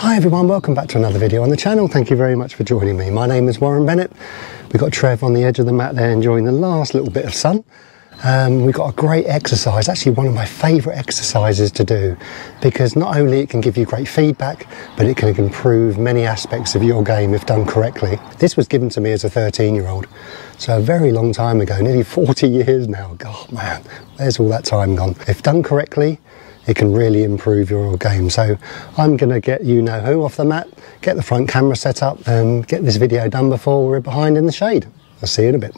Hi everyone, welcome back to another video on the channel. Thank you very much for joining me. My name is Warren Bennett. We've got Trev on the edge of the mat there enjoying the last little bit of sun. We've got a great exercise, actually one of my favourite exercises to do, because not only it can give you great feedback, but it can improve many aspects of your game if done correctly. This was given to me as a 13-year-old, so a very long time ago, nearly 40 years now. God man, where's all that time gone? If done correctly, it can really improve your game. So I'm going to get you-know-who off the mat, get the front camera set up and get this video done before we're behind in the shade. I'll see you in a bit.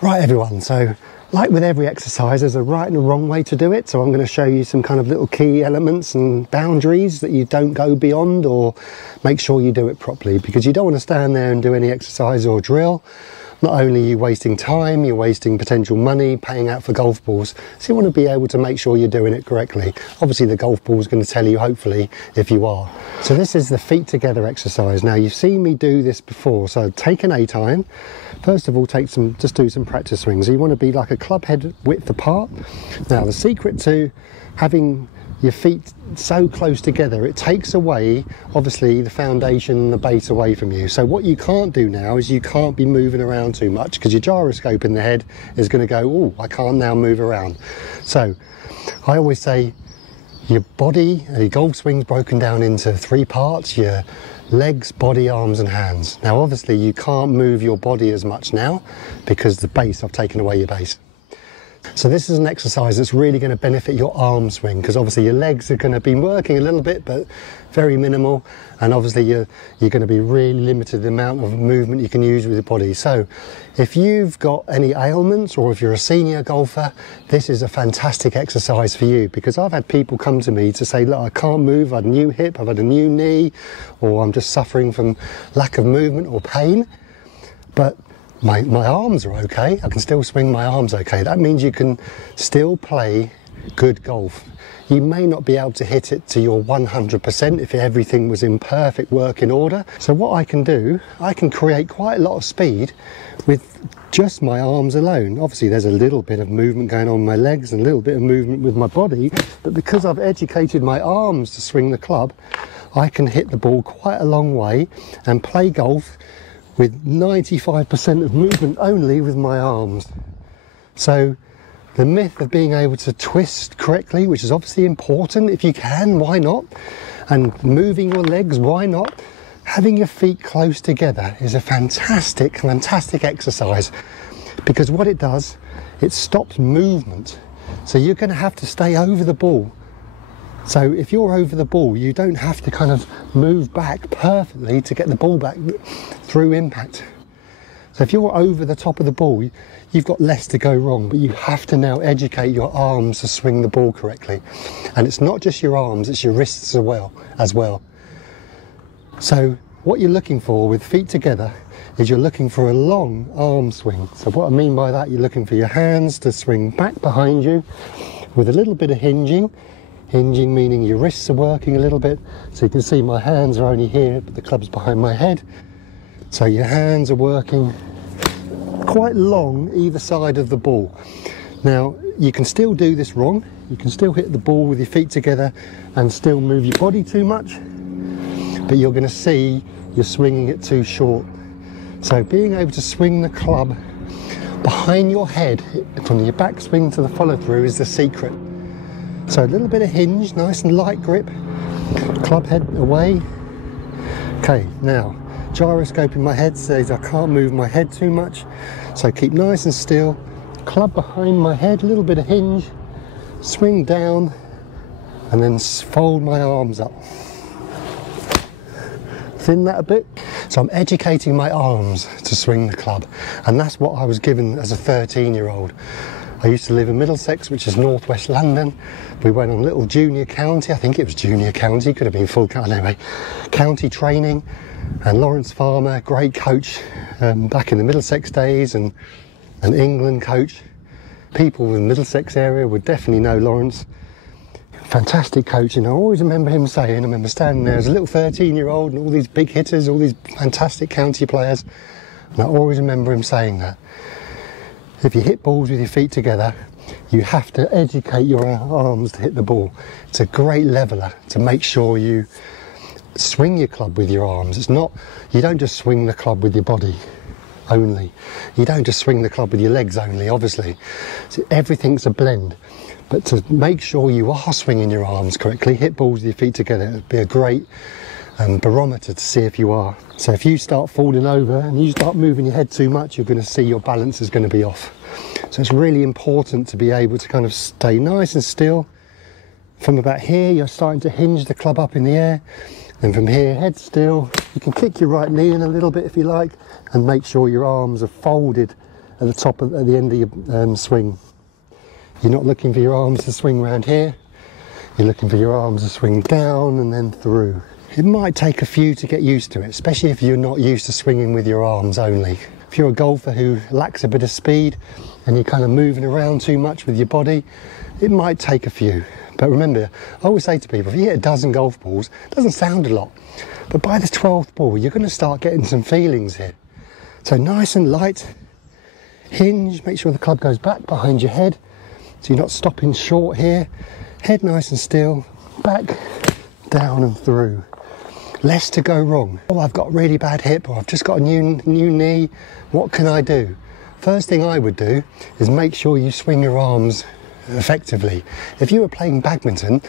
Right everyone, so like with every exercise, there's a right and a wrong way to do it. So I'm going to show you some kind of little key elements and boundaries that you don't go beyond, or make sure you do it properly, because you don't want to stand there and do any exercise or drill. Not only are you wasting time, you're wasting potential money paying out for golf balls, so you want to be able to make sure you're doing it correctly. Obviously the golf ball is going to tell you, hopefully, if you are. So this is the feet together exercise. Now you've seen me do this before, so take an 8 iron. First of all, just do some practice swings. So you want to be like a club head width apart. Now the secret to having your feet so close together, it takes away, obviously, the foundation and the base away from you. So what you can't do now is you can't be moving around too much, because your gyroscope in the head is going to go, oh, I can't now move around. So I always say your body, your golf swing's broken down into 3 parts: your legs, body, arms and hands. Now obviously you can't move your body as much now because the base, I've taken away your base. So this is an exercise that's really going to benefit your arm swing, because obviously your legs are going to be working a little bit, but very minimal, and obviously you're going to be really limited the amount of movement you can use with your body. So if you've got any ailments, or if you're a senior golfer, this is a fantastic exercise for you, because I've had people come to me to say, look, I can't move, I've had a new hip, I've had a new knee, or I'm just suffering from lack of movement or pain, but my arms are okay, I can still swing my arms okay. That means you can still play good golf. You may not be able to hit it to your 100% if everything was in perfect working order. So what I can do, I can create quite a lot of speed with just my arms alone. Obviously there's a little bit of movement going on with my legs and a little bit of movement with my body, but because I've educated my arms to swing the club, I can hit the ball quite a long way and play golf with 95% of movement only with my arms. So the myth of being able to twist correctly, which is obviously important if you can, why not? And moving your legs, why not? Having your feet close together is a fantastic exercise, because what it does, it stops movement. So you're going to have to stay over the ball. So if you're over the ball, you don't have to kind of move back perfectly to get the ball back through impact. So if you're over the top of the ball, you've got less to go wrong, but you have to now educate your arms to swing the ball correctly. And it's not just your arms, it's your wrists as well. So what you're looking for with feet together is you're looking for a long arm swing. So what I mean by that, you're looking for your hands to swing back behind you with a little bit of hinging. Hinging meaning your wrists are working a little bit. So you can see my hands are only here, but the club's behind my head. So your hands are working quite long either side of the ball. Now you can still do this wrong. You can still hit the ball with your feet together and still move your body too much, but you're going to see you're swinging it too short. So being able to swing the club behind your head from your backswing to the follow through is the secret. So a little bit of hinge, nice and light grip, club head away. Okay, now gyroscope in my head says I can't move my head too much, so keep nice and still, club behind my head, a little bit of hinge, swing down and then fold my arms up. Thin that a bit. So I'm educating my arms to swing the club, and that's what I was given as a 13-year-old. I used to live in Middlesex, which is northwest London. We went on little junior county, I think it was junior county, could have been full county anyway, county training. And Lawrence Farmer, great coach back in the Middlesex days, and an England coach. People in the Middlesex area would definitely know Lawrence. Fantastic coach, and I always remember him saying, I remember standing there as a little 13-year-old and all these big hitters, all these fantastic county players, and I always remember him saying that if you hit balls with your feet together, you have to educate your arms to hit the ball. It's a great leveler to make sure you swing your club with your arms. It's not, you don't just swing the club with your body only. You don't just swing the club with your legs only, obviously. So everything's a blend. But to make sure you are swinging your arms correctly, hit balls with your feet together. It'd be a great barometer to see if you are. So if you start falling over and you start moving your head too much, you're going to see your balance is going to be off. So it's really important to be able to kind of stay nice and still. From about here, you're starting to hinge the club up in the air. Then from here, head still. You can kick your right knee in a little bit if you like, and make sure your arms are folded at the top at the end of your swing. You're not looking for your arms to swing around here. You're looking for your arms to swing down and then through. It might take a few to get used to it, especially if you're not used to swinging with your arms only. If you're a golfer who lacks a bit of speed and you're kind of moving around too much with your body, it might take a few. But remember, I always say to people, if you hit a dozen golf balls, it doesn't sound a lot. But by the 12th ball, you're going to start getting some feelings here. So nice and light, hinge, make sure the club goes back behind your head, so you're not stopping short here. Head nice and still, back, down and through. Less to go wrong. Oh, I've got a really bad hip, or I've just got a new knee. What can I do? First thing I would do is make sure you swing your arms effectively. If you were playing badminton,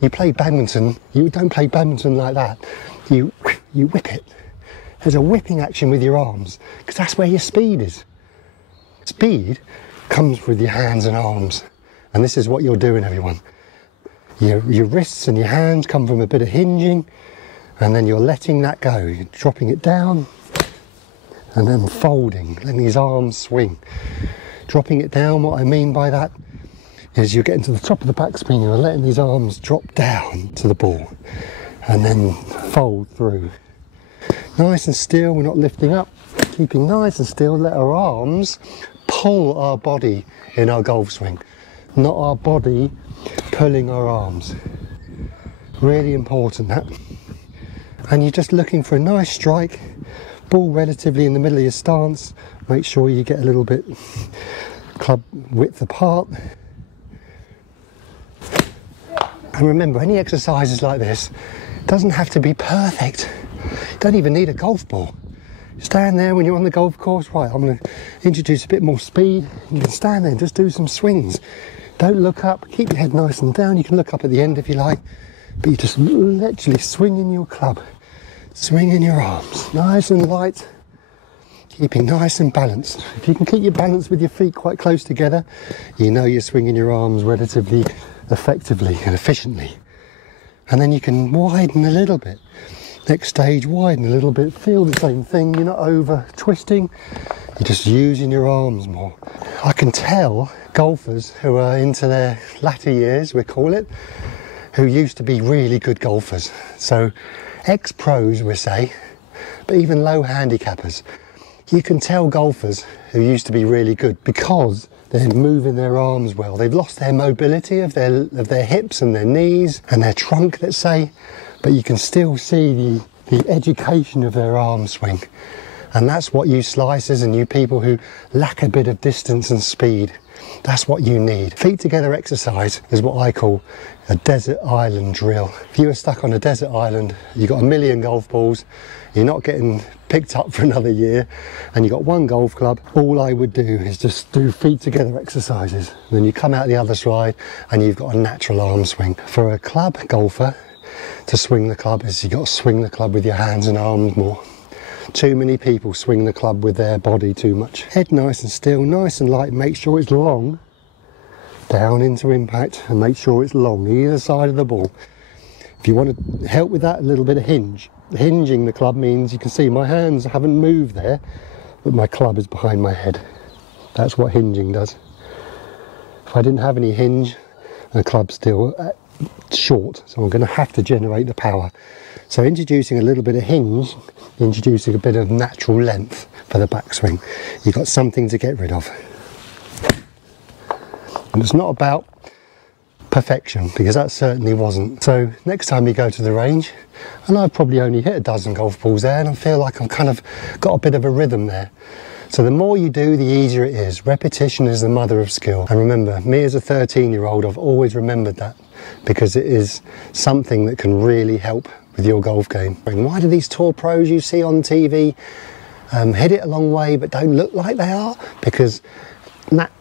you don't play badminton like that. You whip it. There's a whipping action with your arms, because that's where your speed is. Speed comes with your hands and arms, and this is what you're doing, everyone. Your wrists and your hands come from a bit of hinging, and then you're letting that go. You're dropping it down and then folding, letting these arms swing. Dropping it down, what I mean by that is you're getting to the top of the backswing, you're letting these arms drop down to the ball and then fold through. Nice and still, we're not lifting up, keeping nice and still. Let our arms pull our body in our golf swing, not our body pulling our arms. Really important, that. And you're just looking for a nice strike, ball relatively in the middle of your stance. Make sure you get a little bit club width apart. And remember, any exercises like this doesn't have to be perfect. You don't even need a golf ball. Stand there when you're on the golf course. Right, I'm going to introduce a bit more speed. You can stand there and just do some swings. Don't look up, keep your head nice and down. You can look up at the end if you like, but you're just literally swinging your club, swinging your arms, nice and light, keeping nice and balanced. If you can keep your balance with your feet quite close together, you know you're swinging your arms relatively effectively and efficiently. And then you can widen a little bit. Next stage, widen a little bit, feel the same thing. You're not over twisting, you're just using your arms more. I can tell golfers who are into their latter years, we call it, who used to be really good golfers. So ex-pros, we say, but even low handicappers. You can tell golfers who used to be really good because they're moving their arms well. They've lost their mobility of their hips and their knees and their trunk, let's say, but you can still see the education of their arm swing. And that's what you slicers and you people who lack a bit of distance and speed, that's what you need. Feet together exercise is what I call a desert island drill. If you were stuck on a desert island, you've got a million golf balls, you're not getting picked up for another year, and you've got one golf club, all I would do is just do feet together exercises. And then you come out the other side and you've got a natural arm swing. For a club golfer, to swing the club is you've got to swing the club with your hands and arms more. Too many people swing the club with their body too much. Head nice and still, nice and light, make sure it's long, down into impact, and make sure it's long, either side of the ball. If you want to help with that, a little bit of hinge. Hinging the club means you can see my hands haven't moved there, but my club is behind my head. That's what hinging does. If I didn't have any hinge, the club's still short, so I'm going to have to generate the power. So introducing a little bit of hinge, introducing a bit of natural length for the backswing. You've got something to get rid of. And it's not about perfection, because that certainly wasn't. So next time you go to the range, and I've probably only hit a dozen golf balls there, and I feel like I've kind of got a bit of a rhythm there. So the more you do, the easier it is. Repetition is the mother of skill. And remember, me as a 13-year-old, I've always remembered that, because it is something that can really help with your golf game. Why do these tour pros you see on TV hit it a long way but don't look like they are? Because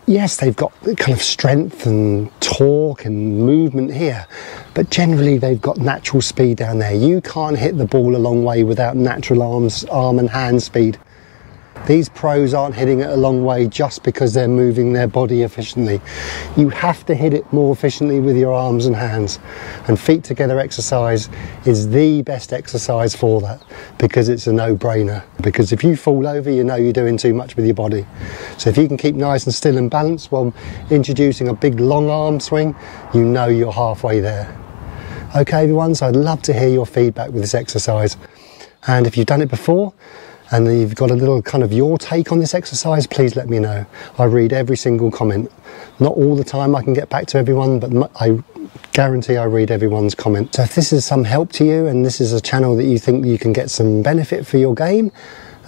yes, they've got kind of strength and torque and movement here, but generally they've got natural speed down there. You can't hit the ball a long way without natural arm and hand speed. These pros aren't hitting it a long way just because they're moving their body efficiently. You have to hit it more efficiently with your arms and hands. And feet together exercise is the best exercise for that, because it's a no-brainer. Because if you fall over, you know you're doing too much with your body. So if you can keep nice and still and balanced while introducing a big long arm swing, you know you're halfway there. Okay everyone, so I'd love to hear your feedback with this exercise. And if you've done it before, and you've got a little kind of your take on this exercise, please let me know. I read every single comment. Not all the time I can get back to everyone, but I guarantee I read everyone's comment. So if this is some help to you and this is a channel that you think you can get some benefit for your game,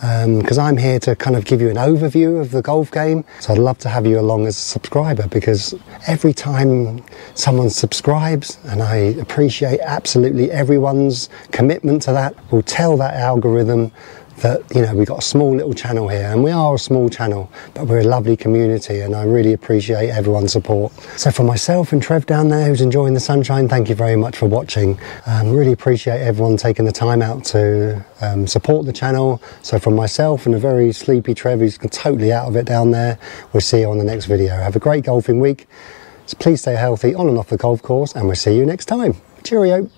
because I'm here to kind of give you an overview of the golf game, so I'd love to have you along as a subscriber, because every time someone subscribes, and I appreciate absolutely everyone's commitment to that, will tell that algorithm that, you know, we've got a small little channel here, and we are a small channel, but we're a lovely community, and I really appreciate everyone's support. So for myself and Trev down there who's enjoying the sunshine, thank you very much for watching. Really appreciate everyone taking the time out to support the channel. So from myself and a very sleepy Trev who's totally out of it down there, we'll see you on the next video. Have a great golfing week. So please stay healthy on and off the golf course, and we'll see you next time. Cheerio.